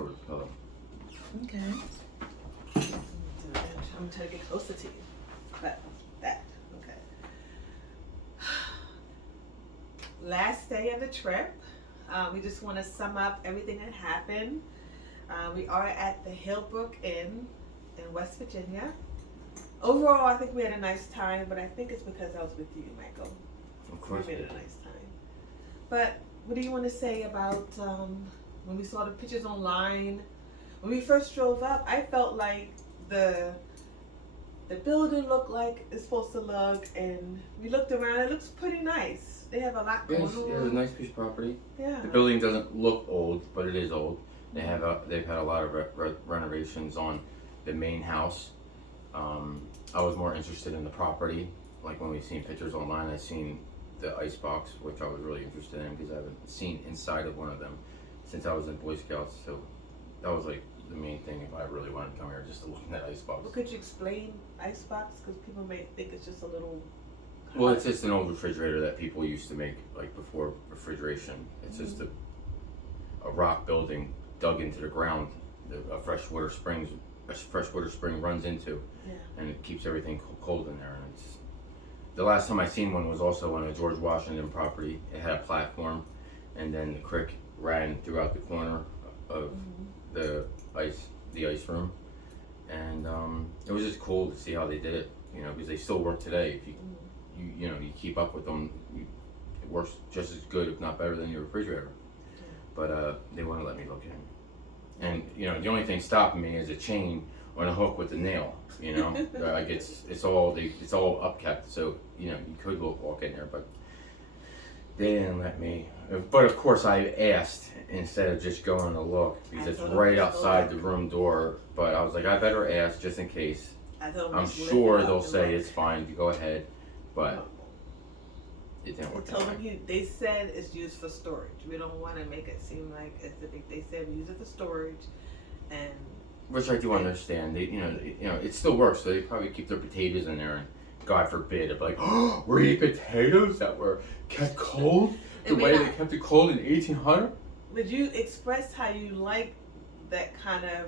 over the pillow. Okay. I'm trying to get closer to you. But that. Okay. Last day of the trip. We just want to sum up everything that happened. We are at the Hillbrook Inn in West Virginia. Overall, I think we had a nice time, but I think it's because I was with you, Michael. Of course. We had a nice time. But what do you want to say about when we saw the pictures online? When we first drove up, I felt like the building looked like it's supposed to look, and we looked around. It looks pretty nice. They have a lot going on. Yeah, it's a nice piece of property. Yeah. The building doesn't look old, but it is old. They've had a lot of renovations on the main house. I was more interested in the property. Like when we've seen pictures online, I've seen the ice box, which I was really interested in because I haven't seen inside of one of them since I was in Boy Scouts. So that was like the main thing if I really wanted to come here, just to look at that ice box. Well, could you explain ice box? Because people may think it's just a little. Well, it's just an old refrigerator that people used to make like before refrigeration. It's just a rock building dug into the ground. A freshwater spring runs into, and it keeps everything cold in there. And it's the last time I seen one was also on a George Washington property. It had a platform, and then the creek ran throughout the corner of the ice room, and it was just cool to see how they did it. You know, because they still work today. If you keep up with them, it works just as good, if not better, than your refrigerator. But they wouldn't let me look in. And the only thing stopping me is a chain on a hook with a nail. Like it's all upkept, so you could walk in there, but they didn't let me. But of course, I asked instead of just going to look because it's right outside the room door. But I was like, I better ask just in case. I'm sure they'll say it's fine to go ahead, but it didn't work. They said it's used for storage. We don't want to make it seem like it's a big. They said we use it for storage, and which I do understand. They, it still works. So they probably keep their potatoes in there, and God forbid, it'd be like, oh, we're eating potatoes that were kept cold the way they kept it cold in 1800. Would you express how you like that kind of?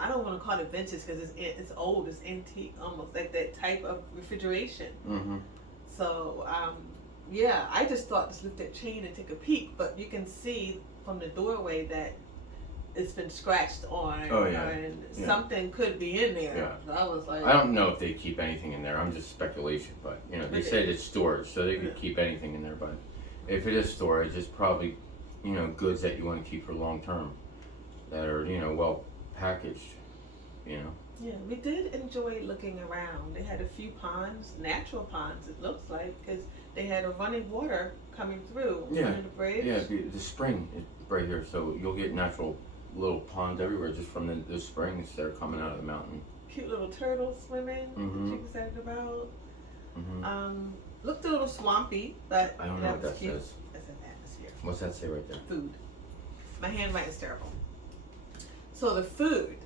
I don't want to call it vintage because it's old. It's antique, almost like that type of refrigeration. Mm-hmm. So. Yeah, I just thought just lift that chain and take a peek, but you can see from the doorway that it's been scratched on. Oh yeah. And something could be in there. Yeah. So I was like, I don't know if they keep anything in there. I'm just speculation, but they said it's storage, so they could keep anything in there. But if it is storage, it's probably goods that you want to keep for long term, that are well packaged. Yeah, we did enjoy looking around. They had a few ponds, natural ponds. It looks like because they had a running water coming through under the bridge. Yeah, the spring is right here, so you'll get natural little ponds everywhere just from the springs that are coming out of the mountain. Cute little turtles swimming. Mm-hmm. What you excited about? Mm-hmm. Looked a little swampy, but I don't know what that cute. says. That's an atmosphere. What's that say right there? Food. My handwriting's terrible. So the food.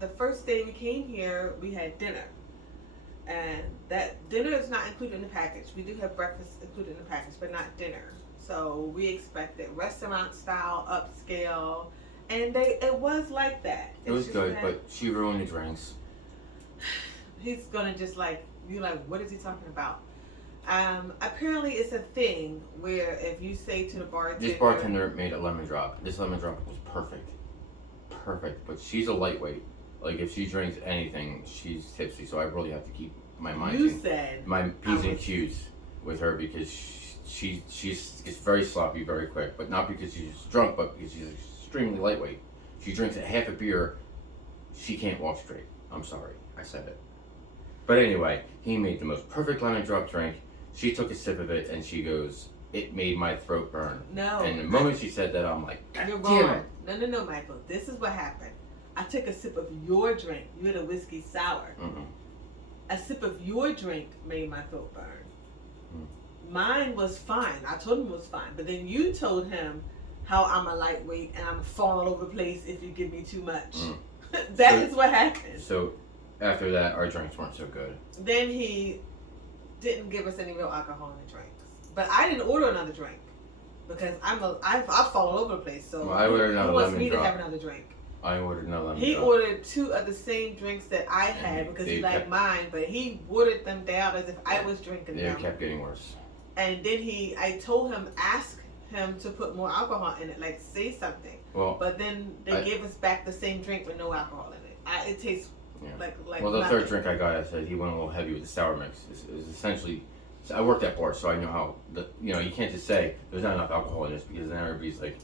The first day we came here, we had dinner. And that dinner is not included in the package. We do have breakfast included in the package, but not dinner. So we expected restaurant style, upscale, and it was like that. It was good, but she ruined the drinks. He's gonna just you're like, what is he talking about? Apparently it's a thing where if you say to the bartender... This bartender made a lemon drop. This lemon drop was perfect, but she's a lightweight. Like if she drinks anything, she's tipsy. So I really have to keep my mind. You said my P's and Q's with her because she gets very sloppy very quick. But not because she's drunk, but because she's extremely lightweight. She drinks a half a beer, she can't walk straight. I'm sorry, I said it. But anyway, he made the most perfect lemon drop drink. She took a sip of it and she goes, "It made my throat burn." No. And the moment she said that, I'm like, you're damn wrong. No, Michael. This is what happened. I took a sip of your drink. You had a whiskey sour. Mm-mm. A sip of your drink made my throat burn. Mine was fine. I told him it was fine. But then you told him how I'm a lightweight and I'm falling all over the place if you give me too much. That is what happened. So after that, our drinks weren't so good. Then he didn't give us any real alcohol in the drinks. But I didn't order another drink because I've fallen all over the place. So I ordered another who wants lemon me drop. to have another drink? I ordered no lemon He drop. ordered 2 of the same drinks that I had And because they he liked kept- mine, but he watered them down as if I was drinking They them. kept getting worse. And then I told him, ask him to put more alcohol in it, like say something. Well, But then they gave us back the same drink with no alcohol in it. It tastes yeah. like Well, the nothing. third drink I got, I said he went a little heavy with the sour mix. It's essentially, so I worked at bars, so I know how you can't just say there's not enough alcohol in this because then everybody's like,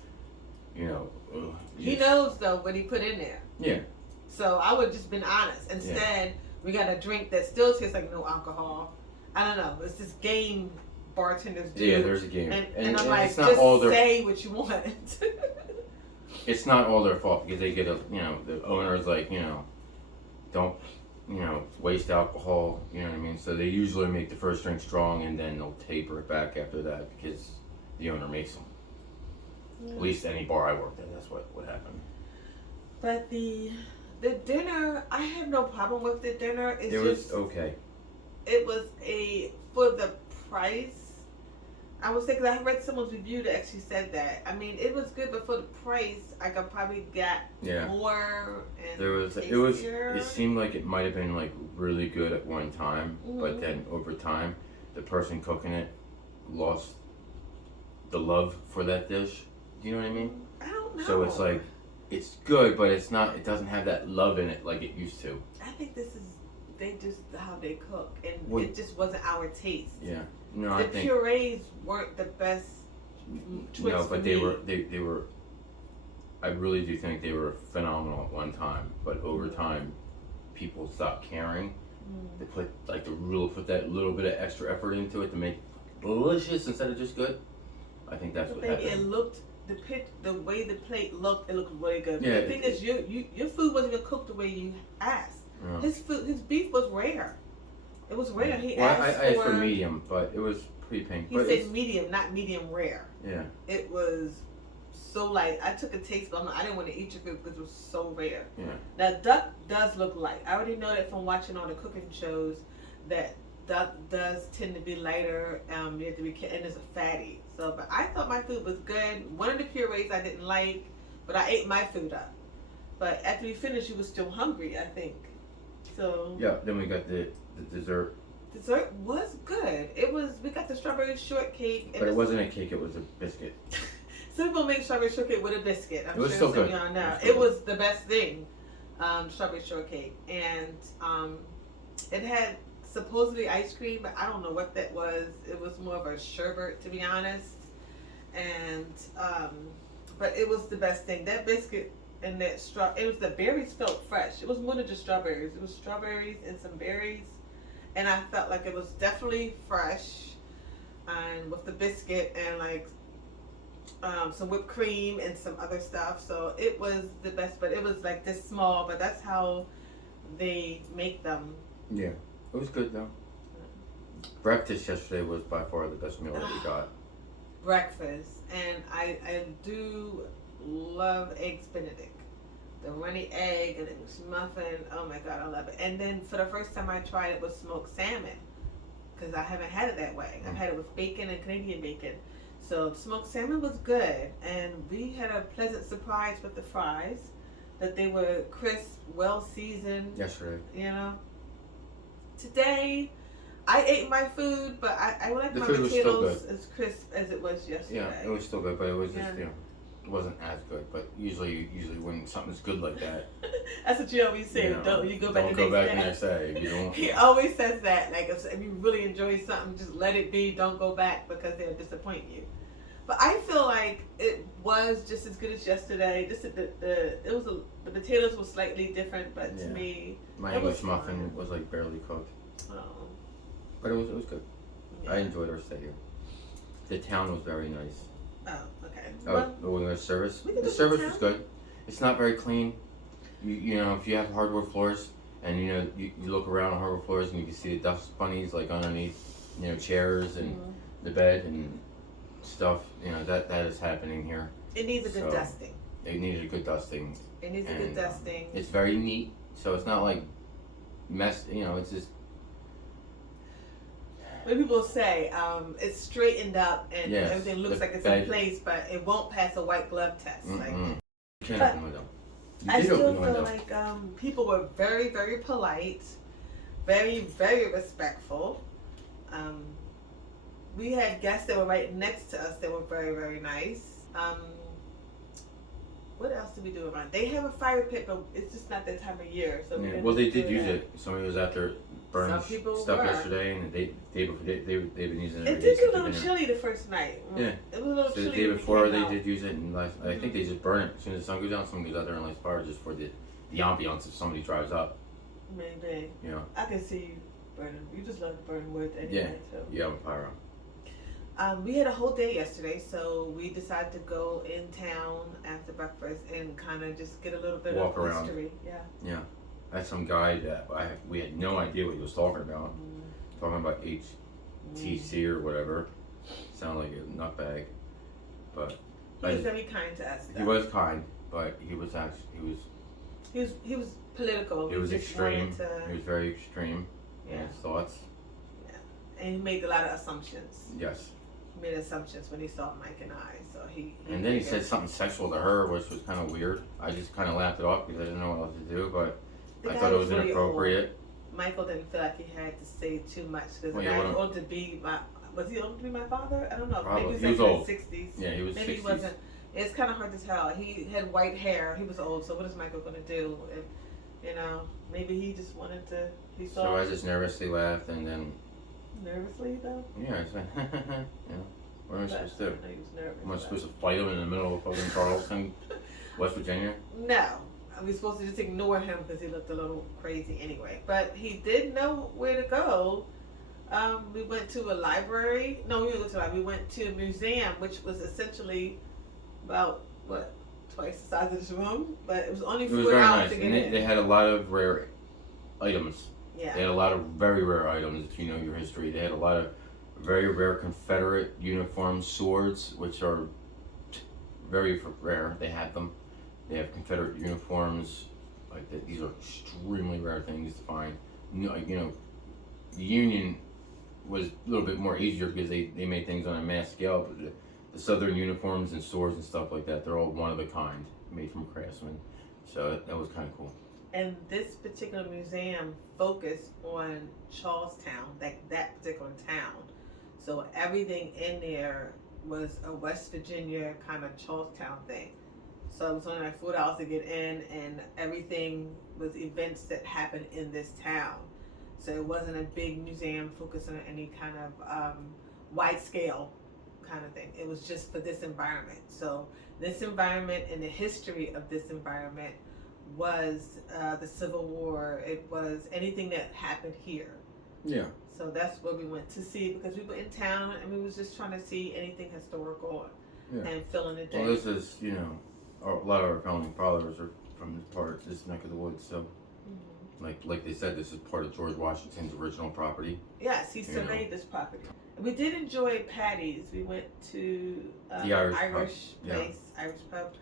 ugh, He knows though what he put in there. Yeah. So I would just been honest. Instead, we got a drink that still tastes like no alcohol. I don't know. It's this game bartenders do. Yeah, there's a game, and I'm like, it's not just all their. say what you want. It's not all their fault because they get the owner is like, don't, waste alcohol, you know what I mean? So they usually make the first drink strong and then they'll taper it back after that because the owner makes them. Yeah. At least any bar I worked at, that's what happened. But the dinner, I have no problem with the dinner. It was okay. It was for the price. I was thinking, I read someone's review that actually said that. I mean, it was good, but for the price, I could probably get more and tastier. It seemed like it might have been like really good at one time, but then over time, the person cooking it lost the love for that dish. Do you know what I mean? I don't know. So it's like, it's good, but it doesn't have that love in it like it used to. I think they just how they cook, and Well, it just wasn't our taste. Yeah. No, the I think purees weren't the best choice no, for but me. they were. I really do think they were phenomenal at one time, but over time, people stopped caring. They put that little bit of extra effort into it to make it delicious instead of just good. I think that's what happened. It looked the way the plate looked, it looked really good. Yeah, the thing is, your food wasn't even cooked the way you asked. Yeah. His beef was rare. It was rare. He Well, asked I asked for medium, but it was pretty pink. He said medium, not medium rare. Yeah. It was so light. I took a taste, but I didn't want to eat your food because it was so rare. Yeah. Now duck does look light. I already know that from watching all the cooking shows that duck does tend to be lighter. You have to be and it's a fatty. So, but I thought my food was good. One of the purees I didn't like, but I ate my food up. But after we finished, you were still hungry, I think. So yeah. Then we got the dessert. Dessert was good. We got the strawberry shortcake. But it wasn't a cake; it was a biscuit. Some people make strawberry shortcake with a biscuit. I'm it was sure still some good. of y'all know. It was the best thing, strawberry shortcake, and it had supposedly ice cream, but I don't know what that was. It was more of a sherbet, to be honest. And but it was the best thing. That biscuit and the berries felt fresh. It was more than just strawberries. It was strawberries and some berries, and I felt like it was definitely fresh. And with the biscuit and like some whipped cream and some other stuff, so it was the best. But it was like this small, but that's how they make them. Yeah, it was good though. Breakfast yesterday was by far the best meal that we got. Breakfast, and I do love eggs Benedict. The runny egg and the muffin. Oh my god, I love it. And then for the first time I tried it with smoked salmon, because I haven't had it that way. I've had it with bacon and Canadian bacon. So smoked salmon was good, and we had a pleasant surprise with the fries, that they were crisp, well seasoned. Yesterday. You know. Today, I ate my food, but I would like my potatoes as crisp as it was yesterday. Yeah, it was still good, but it was just it wasn't as good. But usually when something's good like that, that's what you always say. Don't you go back the next day. If you don't. He always says that. Like if you really enjoy something, just let it be. Don't go back because they'll disappoint you. But I feel like it was just as good as yesterday. Just the potatoes were slightly different, but to me, my English muffin was like barely cooked. Oh. But it was good. Yeah. I enjoyed our stay here. The town was very nice. Oh, okay. Well, the service. The service was good. It's not very clean. You know, if you have hardwood floors and you look around on hardwood floors and you can see the dust bunnies like underneath, chairs and the bed and stuff. That is happening here. It needs a good dusting. It needed a good dusting. It needs a good dusting. It's very neat, so it's not like mess. It's just. When people say it's straightened up and everything looks like it's in place, but it won't pass a white glove test. Like, you can't open the window. I did still open the feel window. like people were very, very polite, very, very respectful. We had guests that were right next to us that were very, very nice. What else did we do around? They have a fire pit, but it's just not that time of year. So Yeah. Well, they did use it. Somebody was out there burning Some people stuff were. yesterday, and they've been using it. It every day did get a since little they've been chilly the first night. Yeah. It was a little So chilly. the day when we before came they out. did use it, and I think they just burn it as soon as the sun goes down. Someone goes out there and lights fire just for the ambiance if somebody drives up. Maybe. You know. I can see you burning. You just love to burn wood anyway. Yeah. So. Yeah, I'm pyro. We had a whole day yesterday, so we decided to go in town after breakfast and kind of just get a little bit Walk of around. history. Yeah. Yeah. I had some guy that we had no idea what he was talking about. Talking about HTC or whatever. Sounded like a nutbag. But He was very kind to us. he was kind, but he was He was political. it was He just extreme. wanted to- He was very extreme in yeah. his thoughts. And he made a lot of assumptions. Yes. He made assumptions when he saw Mike and I. So he And then he figured- said something sexual to her, which was kind of weird. I just kind of laughed it off because I didn't know what else to do, but The I guy thought it was really inappropriate. Michael didn't feel like he had to say too much because Well, the yeah, guy was what- old to be my. Was he old to be my father? I don't know. Probably. Maybe He was like in old. his 60s. Yeah, he was Maybe 60s. he wasn't. It's kind of hard to tell. He had white hair. He was old. So what is Michael going to do? If, maybe he just wanted to. He So saw I just nervously laughed, and then nervously though. yeah, I said, what am I supposed to do? He was nervous. Am I supposed to fight him in the middle of fucking Charleston, West Virginia? No. We supposed to just ignore him because he looked a little crazy anyway. But he did know where to go. We went to a library. No, we went to a library. We went to a museum, which was essentially about, twice the size of this room? But it was only It was $4 very nice, to get and in. they had a lot of rare items. Yeah. They had a lot of very rare items. If you know your history, they had a lot of very rare Confederate uniforms, swords, which are very rare. They had them. They have Confederate uniforms. These are extremely rare things to find. The Union was a little bit more easier because they made things on a mass scale. But the Southern uniforms and swords and stuff like that, they're all one of a kind, made from craftsmen. So that was kind of cool. And this particular museum focused on Charlestown, that particular town. So everything in there was a West Virginia kind of Charlestown thing. So it was only like $4 to get in, and everything was events that happened in this town. So it wasn't a big museum focused on any kind of wide scale kind of thing. It was just for this environment. So this environment and the history of this environment was the Civil War. It was anything that happened here. Yeah. So that's what we went to see because we were in town and we was just trying to see anything historical and fill in the day. Well, this is, a lot of our founding fathers are from this neck of the woods. So, like they said, this is part of George Washington's original property. Yes, he surveyed this property. We did enjoy Patty's. We went to The Irish place, Irish pub.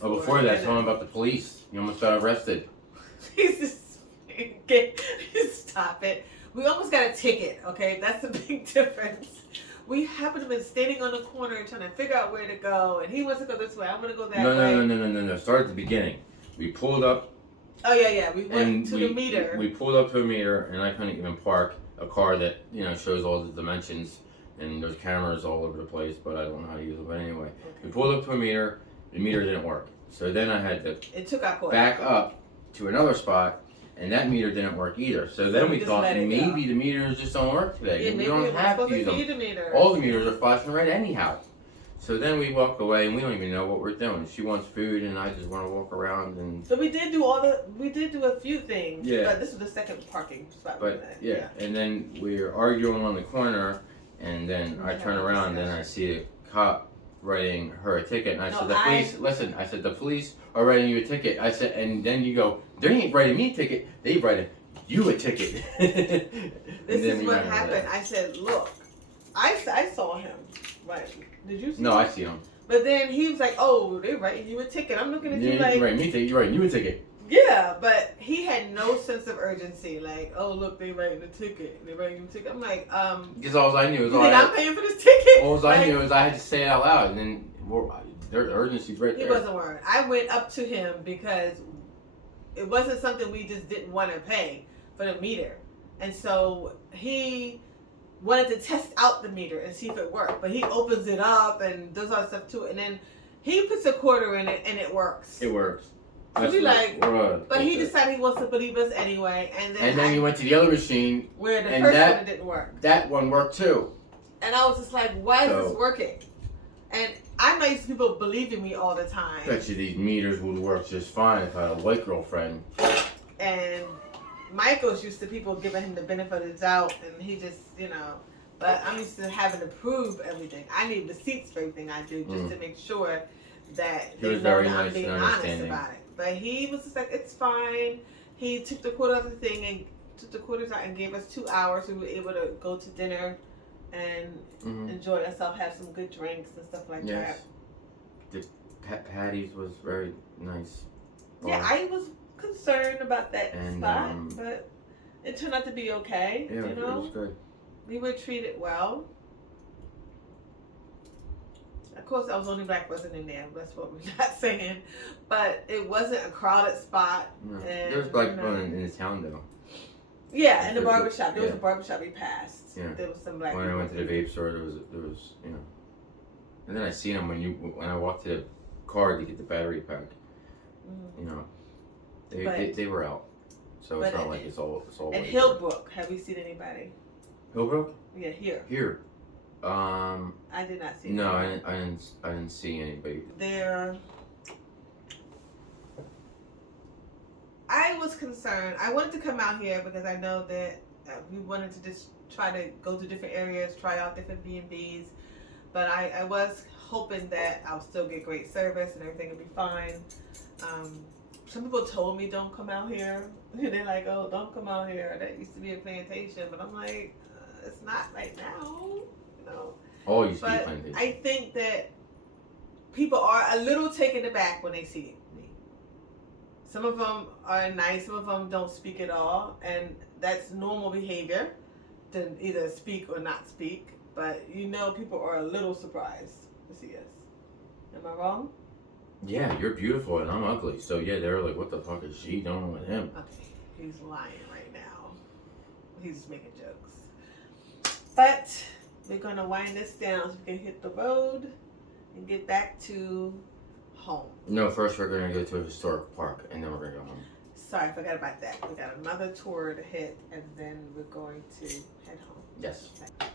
Oh, before that, tell them about the police. You almost got arrested. Jesus, stop it. We almost got a ticket, okay? That's a big difference. We happened to be standing on the corner trying to figure out where to go, and he wants to go this way. I'm going to go that way. No. Start at the beginning. We pulled up. Oh, yeah. We went to the meter. We pulled up to a meter, and I couldn't even park a car that, shows all the dimensions, and there's cameras all over the place, but I don't know how to use it. But anyway, we pulled up to a meter. The meter didn't work. So then I had to back up to another spot, and that meter didn't work either. So then we thought maybe the meters just don't work today. Yeah, we don't have to use them. All the meters are flashing red anyhow. So then we walk away, and we don't even know what we're doing. She wants food, and I just want to walk around. And so we did do a few things. Yeah. But this was the second parking spot. But yeah, and then we were arguing on the corner, and then I turn around, and then I see a cop writing her a ticket, and I said, the police are writing you a ticket. I said, and then you go, they ain't writing me a ticket, they writing you a ticket. This is what happened. I said, look, I saw him. Right. Did you see him? No, I see him. But then he was like, oh, they're writing you a ticket. I'm looking at you like... You're writing you a ticket. Yeah, but he had no sense of urgency. Like, oh, look, they writing a ticket. They writing a ticket. I'm like, Because all I knew was... I'm paying for this ticket? All I knew was I had to say it out loud, and then their urgency's right there. He wasn't worried. I went up to him because it wasn't something we just didn't want to pay for the meter. And so he wanted to test out the meter and see if it worked. But he opens it up and does all that stuff to it. And then he puts a quarter in it and it works. It works. So we like, what? but he decided he wants to believe us anyway. And then he went to the other machine. Where the and first one didn't work. That one worked too. And I was just like, why is this working? And I'm not used to people believing me all the time. I bet you these meters would work just fine if I had a white girlfriend. And Michael's used to people giving him the benefit of the doubt, and he just, but I'm used to having to prove everything. I need receipts for everything I do just to make sure that they know that I'm being honest about it. But he was just like, it's fine. He took the quarter of the thing and took the quarters out and gave us 2 hours. We were able to go to dinner and enjoy ourselves, have some good drinks and stuff like that. The Patty's was very nice. Yeah, I was concerned about that spot, but it turned out to be okay. Yeah, it was good. We were treated well. Of course, I was the only black person in there. That's what we're not saying. But it wasn't a crowded spot. No. There was black people in the town, though. Yeah, in the barbershop. There was a barbershop we passed. Yeah. There was some black when people. I went to the vape store, there was, and then I seen them when I walked to the car to get the battery pack. They were out, so it's not like it's all. And Hillbrook, have you seen anybody? Hillbrook? Yeah, here. Here. I did not see. No, anybody. I didn't see anybody. There. I was concerned. I wanted to come out here because I know that we wanted to just try to go to different areas, try out different B&Bs. But I was hoping that I'll still get great service and everything will be fine. Some people told me don't come out here. They're like, oh, don't come out here. That used to be a plantation. But I'm like, it's not right now. Oh, used to be a but plantation. I think that people are a little taken aback when they see me. Some of them are nice. Some of them don't speak at all. And that's normal behavior to either speak or not speak. But people are a little surprised to see us. Am I wrong? Yeah, you're beautiful and I'm ugly. So yeah, they're like, what the fuck is she doing with him? Okay, he's lying right now. He's just making jokes. But we're going to wind this down so we can hit the road and get back to home. No, first we're going to go to a historic park and then we're going to go home. Sorry, I forgot about that. We got another tour to hit and then we're going to head home. Yes. Okay.